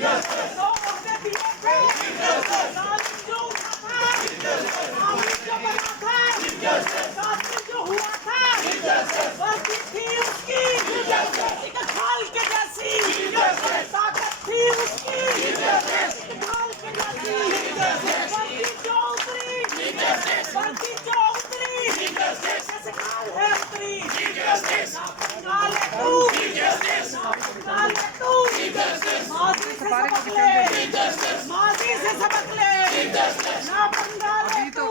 दो वोटे दिए थे, जालिम जो उठा था, आमिर जो बना था, कातिल जो हुआ था, वर्दी थी उसकी एक ढाल के जैसी, ताकत थी उसकी एक ढाल के जैसी, वर्दी जो उतरी, वर्दी जो उतरी, कैसे काल है उतरी, काल है तू, काल है तू, माजी से सबक ले, माजी से सबक ले, ना बंगाल है तू।